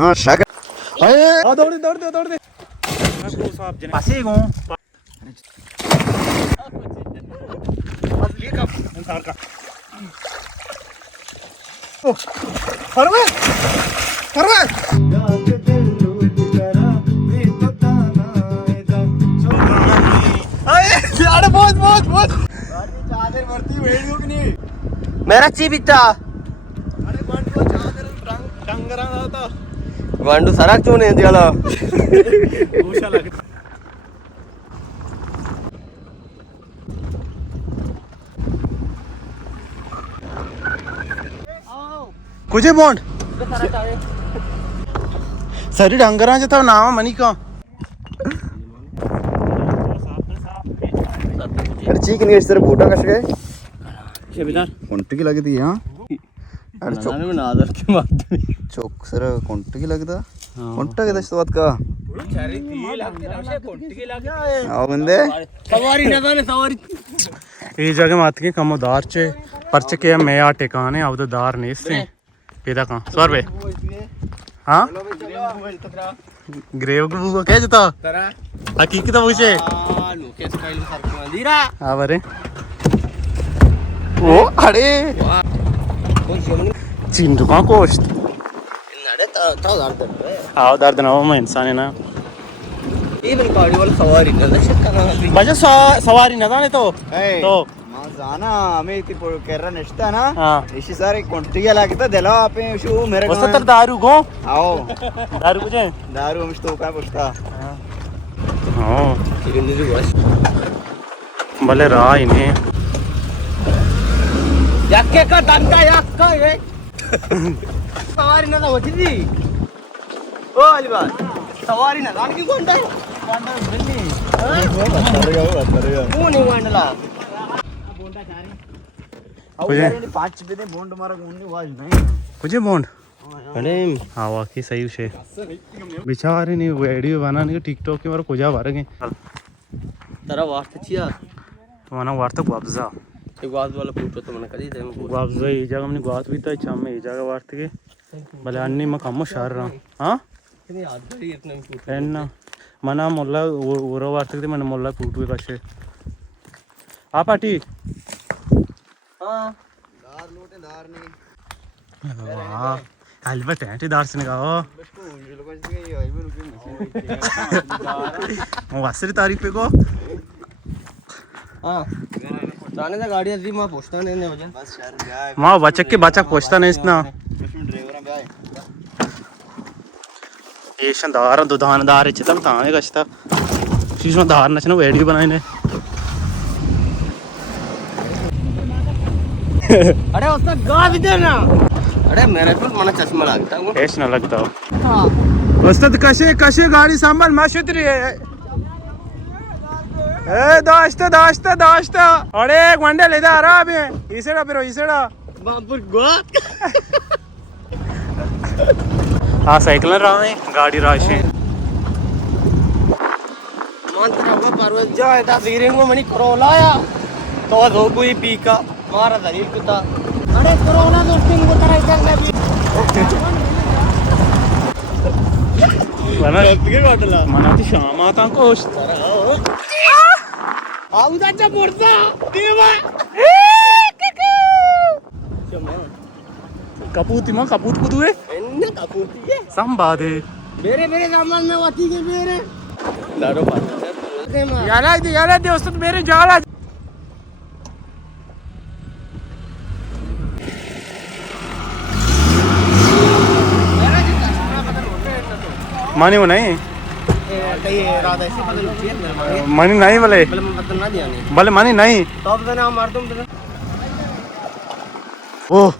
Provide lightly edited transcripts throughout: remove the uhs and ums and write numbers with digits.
हाँ शक हाय दौड़ दे मैं को साहब जने पासे गो बस ये कब इंसान का ओ फरवे अरे बहुत चादर भरती वीडियो की नहीं मेरा ची बिता अरे बंडो चादर डंगरा था वांडू सारा क्यों नहीं दियाला गोशा लगता कुछ बॉन्ड सरी डंगरा जो था नाम मनी का चीक नहीं इस तरह बोटा कश गए शेबिदार कुंट की लगती है हां नाने में नादर के माध्यम चौक सर कुंट की लगता कुंट के दस बात का चारी ती लगती रमशे कुंट की लग आओ बंदे सवारी ना सवारी ये जगह मात के कमोदार चे परचे के मैं आ टिकाने अब तो दार नहीं से पेदा का 100 रुपए हां ग्रेव को क्या जता तरा हकीकत पूछे लोके स्टाइल सारखं मंदिरा हां बरे ओ अरे चिंटू का कोस्ट नडे तो दार आओ दर्द ना मैं इंसान है ना even गाड़ी वाला सवारी ना लक्षित करना बजा सवारी ना जाने तो मां जाना हमें इतनी केरला नेस्ता ना हां इसी सारे कुंट की लगता दिला आपे शू मेरे को वसतर दारू गो आओ दारू कुछ दारू हम तो का पूछता हां even this was भले रहा इन्हें याके का दंका याका ये सवारी ना होती थी ओ अलीबाद सवारी ना दान की कोंडा कोंडा बन्नी तू नहीं वांडला बोंडा चारी आओ 5 बजे बॉन्ड मारा कोनी वाज नहीं कुछ बॉन्ड अरे हाँ वाकई सही है बेचारे नहीं वीडियो बनाने के टिकटॉक के बारे कुजा भर गए तेरा वास्ट छिया मना वार्ता वापसा एक बात वाला पूछो तो मैंने कदी दे मैं वापसा ये जगह हमने बात भी था शाम में ये जगह वार्ता के भले अन्नी मैं कम शार रहा हाँ कितनी याद करी इतना ही पूछ ना मना मोल्ला वो वार्ता के मैंने मोल्ला पूछ हुए कशे आ पाटी हां दार लोटे दार नहीं वाह अलबत्त है दार से निकाओ वासरी तारीख पे को हां जाने दा गाड़ी अजी मैं पूछता नहीं वजन बस यार जाए मां बचक के बचक पूछता नहीं इतना ड्राइवर है भाई ये शानदार दुकानदार है चल ताने कछता शीशो दार नचना वीडियो बनाए ने अरे उसका गा भी देना अरे मेरे को मना चश्मा लगता है ऐश ना लगता हां उस्ताद कशे गाड़ी संभाल माशुतरी है ए दाश्ता अरे एक वंडे ले जा रहा अभी इसेड़ा फिर इसेड़ा बापुर गोत हाँ साइकिल रहा है गाड़ी राशि मंत्र वो पर्वत जाए ता वीरेंग को मनी करोला या तो दो कोई पीका मारा दलील कुत्ता अरे करोना दोस्ती को तरह चलना भी मना के बाटला मना ती शाम आता कोश आउदाचा मोरचा देवा कपूती मां कपूत कुदुए एन्ने कपूती है संबादे मेरे सामान में वाती के मेरे लाडो पाता याला दे उस्ताद मेरे जाला मानी वो नहीं मनी नहीं बोले बोले मनी नहीं ओ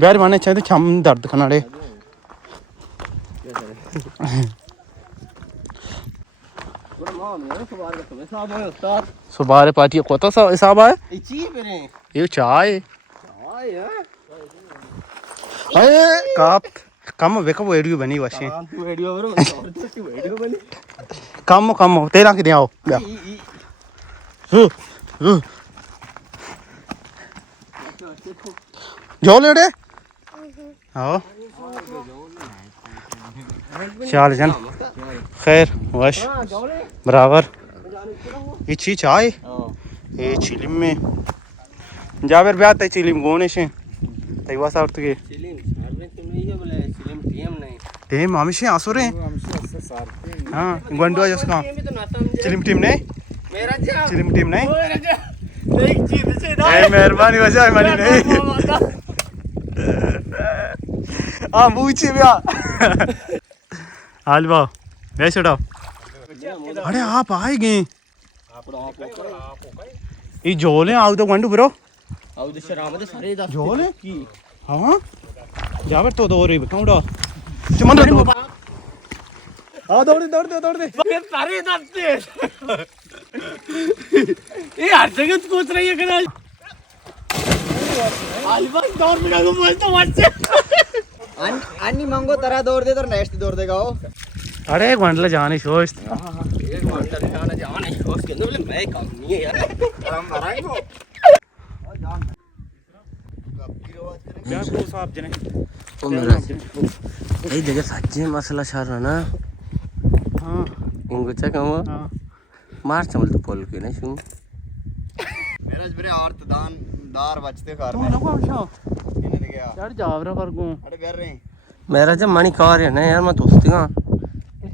बैर माने चाहिए तो छम दर्द खनाड़े सुबारे पार्टी कोता सा हिसाब है ये चाय अरे कप कम वेको वीडियो बनी वशे कम तेरा किदे आओ जो लेड़े आओ चल जन खैर वश बराबर इची चाय ये चिलिम में जाबर ब्याह तय चिलिम गोने से तय वासा उठ के टीम आमिशे आसुरे हां गंडवा जसका चिलिम टीम नहीं मेरा जा चिलिम टीम नहीं एक चीज से ए मेहरबानी वजह मनी नहीं आ मुझे ब्याह हाल बा वैसे उठाओ अरे आप आए गए ये जोले आओ तो गंडू ब्रो आओ दे शराब दे सारे दस जोले की हां जाबर तो दो रे बताऊंगा तुम दो आ दौड़ दे फिर सारे दस दे ये हर जगह कूद रही है कनाल अलबत दौड़ बिना को बोल तो मत से अन्नी मंगो तरह दौड़ दे तो नेक्स्ट दौड़ देगा वो अरे एक घंटे जाने सोच एक घंटा जाना जाने उसके अंदर बोले मैं काम नहीं है यार हम मराएंगे क्या को साहब जने ओ मेरा ये जगह सच्ची मसला शार ना हां इनको क्या काम हां मार चमल तो पोल के नहीं सुन मेरा जबरे अर्थ दार बचते कार तुम लोग कौन छो इन्हें दे गया यार जावरा कर गो अरे बेर रहे मेरा जब मणि कार है ना यार मैं दोस्ती का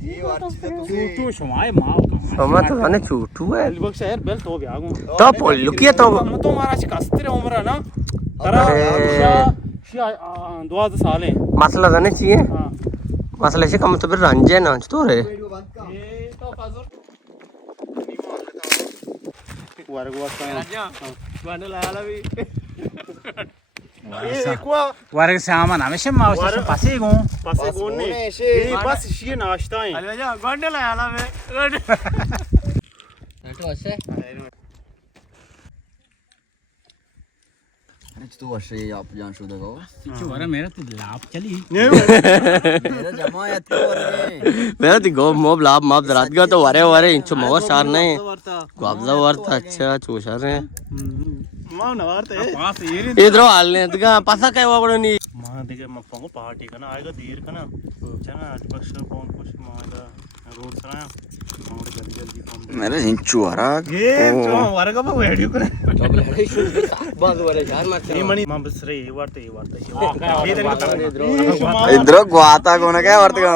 ये अर्थ से तुसी तू शमाय माव का समझ तो जाने झूठू है अलबक शहर बेल तो ब्यागो तो पोल लुकिए तो तो महाराज कस्तरे उम्र ना तरा शिया 2000 साल है मसला जाने चाहिए हां मसले से कम तो फिर रंजे ना तो रे ये तो पाजर वारे को वास्ता वाने लाला भी वारे के सामान हमेशा मावश पासे गो पासे गोने ये बस ये नाश्ता है अरे जा गोंडे लाला में तो ऐसे अरे तू वर्ष ये आप जान शो देगा वारे मेरा तो लाभ चली मेरा जमायत को रे मेरा तो गो मोब लाभ माप रात गया तो वारे इंचो मवा शार नहीं गाबजा वारता अच्छा चोशा रे मां नवारते पास ये इधर हालने तका पासा काय वाबड़नी मां देखे मप्पा पार्टी का ना आएगा देर का ना चना अटपक्ष कौन कुछ मांगा रोड सरा मांगे जल्दी कौन मेरा हिंचू आ रहा ये तो वारे का वीडियो करे डबल है शू बात वाले यार मत ये मणि मां बस रे ये वार्ते ये इधर ग्वाता कोन क्या अर्थ का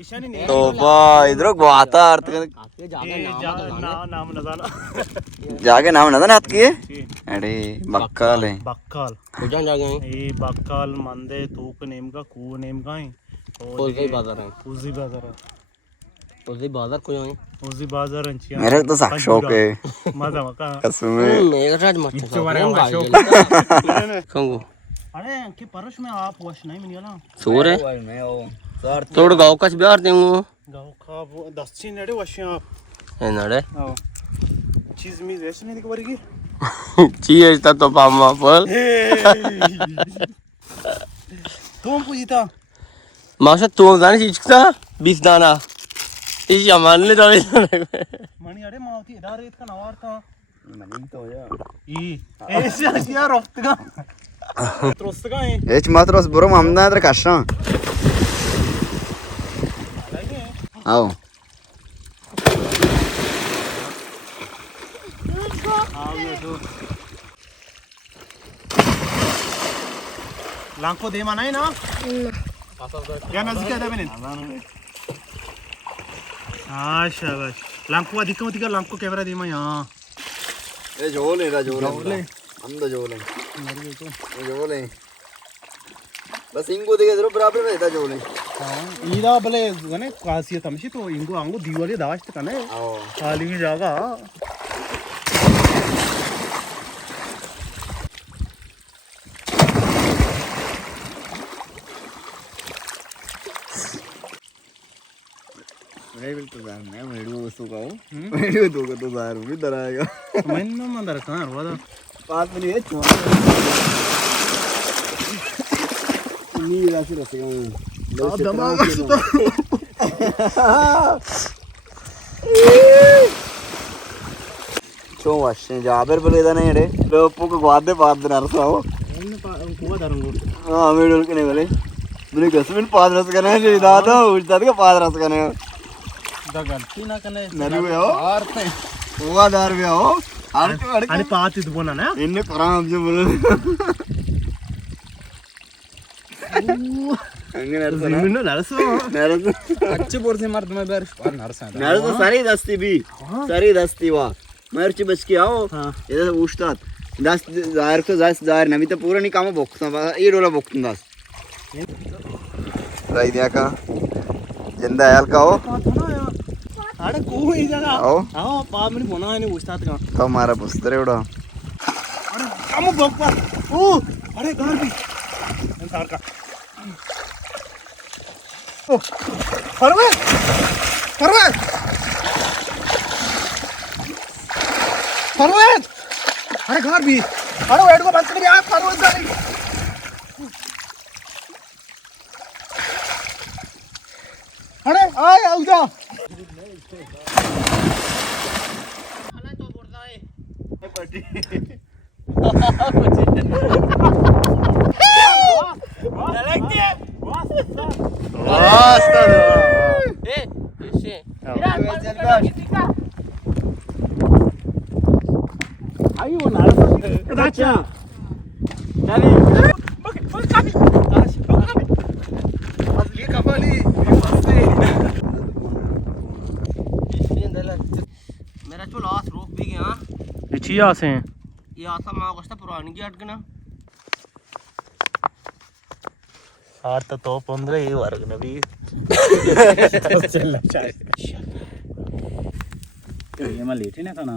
ईशानी नहीं तो बा इधर ग्वाता अर्थ का नाम न जाना जाके नाम ना हाथ किए अरे बक्काल है बक्काल जान जागे ये बक्काल मंदे तूक नेम का कू नेम का है कोई बाजार है उजी बाजार उसी बाजार को जाए उजी बाजार अंचिया मेरे तो शौक है मजा मका कसम मेरा राज मत कंगो अरे के परश में आप वश नहीं मिनियाला सोर है मैं वो सर थोड़ा गांव का बिहार देंगो गांव का वो 10 छी नेड़े वश आप है नड़े आओ चीज मी वैसे नहीं दिख बरगी चीज तो पामा पर तुम पूछता माशा तू दाने चीज का 20 दाना इस जमान ले दो मणि अरे मावती इधर रेत का नवार था मनी तो या ई ऐसे आशिया रोफ्त का त्रोस्त का है एच मात्र उस बुरो हमदा इधर कष्ट आओ लांको दे माना है ना क्या नजदीक है मैंने हाँ शाबाश लांको अधिक लांको कैमरा दे मैं यहाँ ये जोल है हम तो जोल है जोल है बस इंगो देखे जरूर बराबर में देता जोल है इधर भले गने खासियत हमशी तो इंगो आंगो दीवाली दाश्त कने आओ खाली की जगह मैं बिल्कुल यार मैं वीडियो वस्तु का हूं वीडियो तो का तो यार भी डर आएगा मैंने मंदर कहां रवा पास में है चोर नी राशि रसेगा अब दमाग तो चो वाशे जाबर बलेदा नहीं रे लोपो को ग्वादे बाद दिन अरसाओ कुआ दारूंगा हाँ मैं डोल के नहीं बोले मेरे कसम पाद रस करने हैं दादा उस्ताद का पाद रस करने हैं दा गलती ना करने नरू भी हो हुआ दार भी हो आणि पात इथं बोना ना इन्हें कराम जो बोले अंगे नरसना मिन्नो नरसो नरस अच्छे बोर से मर्द में बैर नरसा नरस सारी दस्ती भी सारी दस्ती वाह मर्च बच के आओ इधर उस्ताद 10,000 तो 10,000 नवी तो पूरा नहीं काम बोकता ये डोला बोकता 10 राई दिया का जिंदा याल का हो अरे को ही जगह आओ हां पा में बोना है ने उस्ताद का तो हमारा पुस्तरे उड़ा अरे काम बकवा ओ अरे घर भी इंसान का ओ फरवे फरवे फरवे अरे घर भी अरे वेट को बंद कर यार फरवे सारी अरे आए आओ जा मेरा चो लास्ट रोक भी गया चिया से ये आता माँ को पुरानी की अटकना आता तो 15 ही वर्ग नबी चल ये मैं लेट ही ना था ना